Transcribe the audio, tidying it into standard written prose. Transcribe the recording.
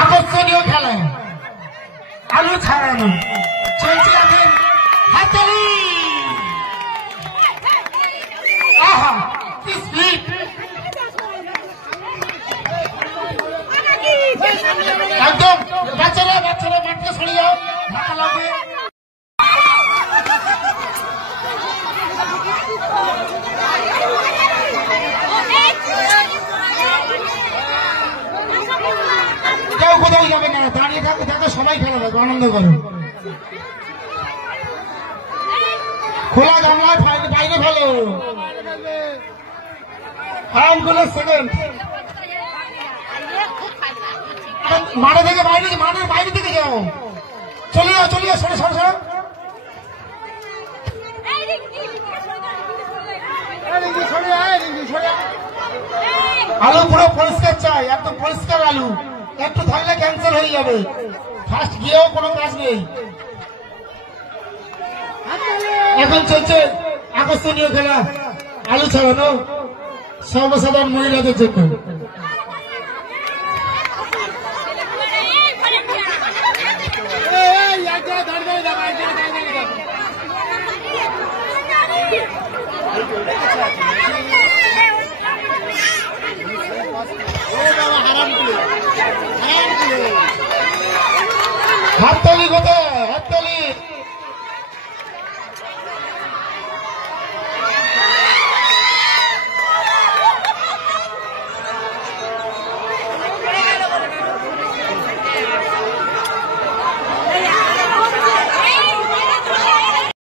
আকর্ষণীয় খেলা আলু ছাড়ানো চলছে এখন হাততালি। আহা কি স্পিড! একদম বাচ্চারা মাঠকে সরে যাও, ধাক্কা লাগবে। কেউ কোথাও যাবে না, দাঁড়িয়ে থাকো থাকো, সবাই খেলা দেখো, আনন্দ করো। খোলা জানলা বাইরে ফেলো, আরামগুলো সেকেন্ড মাঠে থেকে বাইরে, মাঠের বাইরে থেকে যাও, চলে যাও সরে সরে সরে। আলু পুরো পরিষ্কার চাই, একদম পরিষ্কার আলু, একটু থাকলে ক্যান্সেল হয়ে যাবে, ফার্স্ট গিয়েও কোনো কাজ নেই। এখন চলছে আকর্ষণীয় খেলা আলু ছাড়ানো, সর্বসাধারণ মহিলাদের জন্য। হাততালি কোথায়?